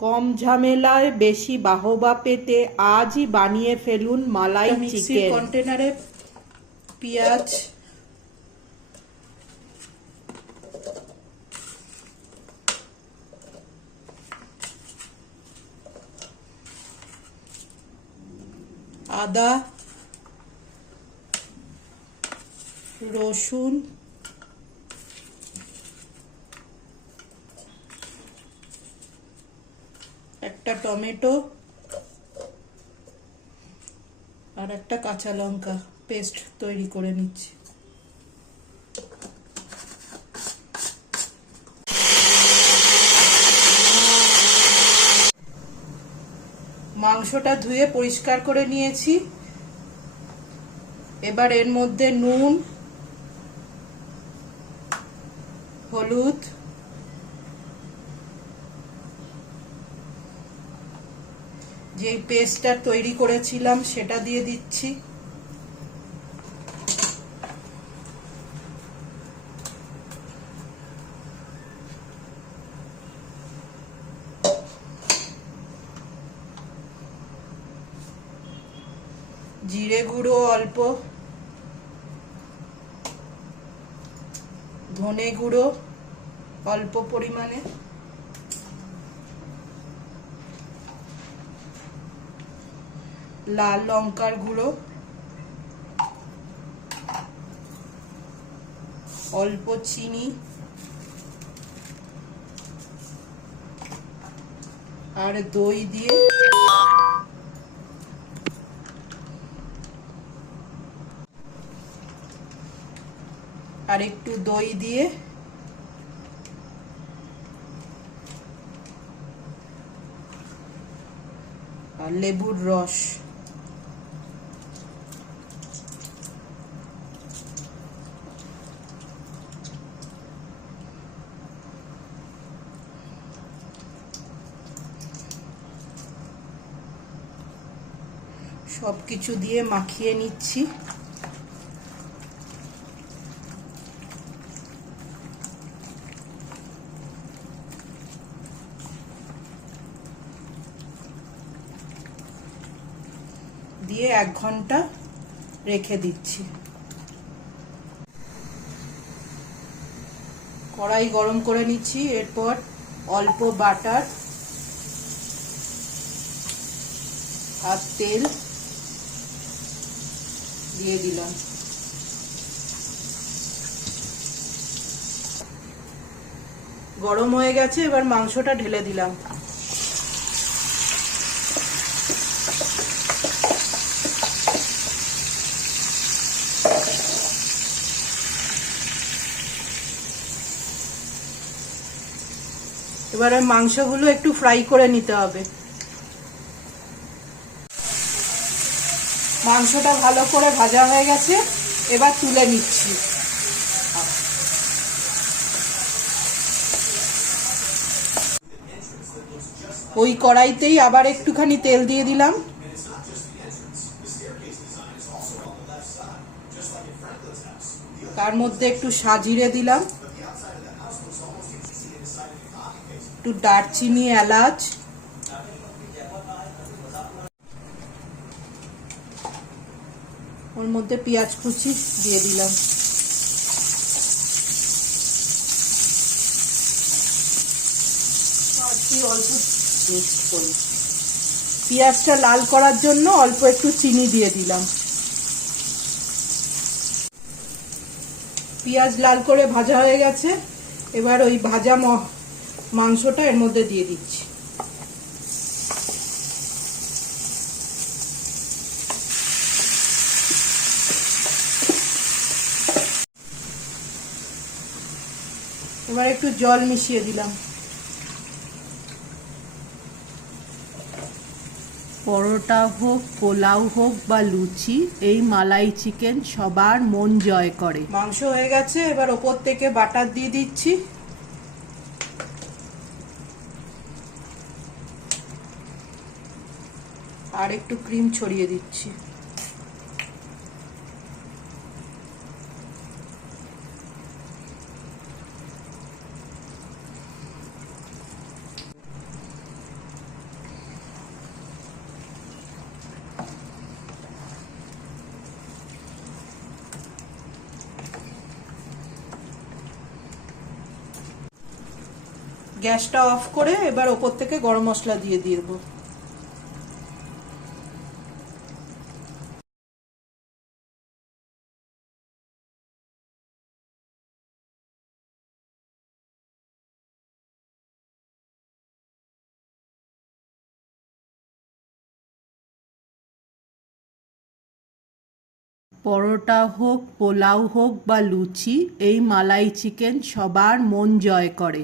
কম ঝামেলায় বেশি বাহবা পেতে আজই বানিয়ে ফেলুন মালাই চিকেন। কন্টেনারে পেঁয়াজ, আদা, রসুন, একটা টমেটো আর একটা কাঁচা লঙ্কা পেস্ট তৈরি করে নিচ্ছি। মাংসটা ধুয়ে পরিষ্কার করে নিয়েছি। এবার এর মধ্যে নুন, হলুদ, যে পেস্টটা তৈরি করেছিলাম সেটা দিয়ে দিচ্ছি। জিরে গুঁড়ো অল্প, ধনে গুঁড়ো অল্প পরিমাণে, লাল লঙ্কার গুঁড়ো অল্প, চিনি আর দই দিয়ে আর একটু দই দিয়ে আর লেবুর রস, সবকিছু দিয়ে মাখিয়ে নিচ্ছি। দিয়ে 1 ঘন্টা রেখে দিচ্ছি। কড়াই গরম করে নিচ্ছি। এরপর অল্প বাটার আর তেল দিয়ে দিলাম। গরম হয়ে গেছে, এবার মাংসটা ঢেলে দিলাম। এবারে মাংসগুলো একটু ফ্রাই করে নিতে হবে। মাংসটা ভালো করে ভাজা হয়ে গেছে, এবার তুলে নিচ্ছি। ওই কড়াইতেই আবার একটুখানি তেল দিয়ে দিলাম। তার মধ্যে একটু সাজিরে দিলাম, একটু দারচিনি, এলাচ, ওর মধ্যে পেঁয়াজ কুচি দিয়ে দিলাম। অল্প পেস্ট করি। পেঁয়াজটা লাল করার জন্য অল্প একটু চিনি দিয়ে দিলাম। পেঁয়াজ লাল করে ভাজা হয়ে গেছে, এবার ওই ভাজা মাংসটা এর মধ্যে দিয়ে দিচ্ছি। এবার একটু জল মিশিয়ে দিলাম। পরোটা হোক, পোলাও হোক বা লুচি, এই মালাই চিকেন সবার মন জয় করে। মাংস হয়ে গেছে, এবার ওপর থেকে বাটার দিয়ে দিচ্ছি। আর একটু ক্রিম ছড়িয়ে দিচ্ছি। গ্যাসটা অফ করে এবার ওপর থেকে গরম মশলা দিয়ে দেবো। পরোটা হোক, পোলাও হোক বা লুচি, এই মালাই চিকেন সবার মন জয় করে।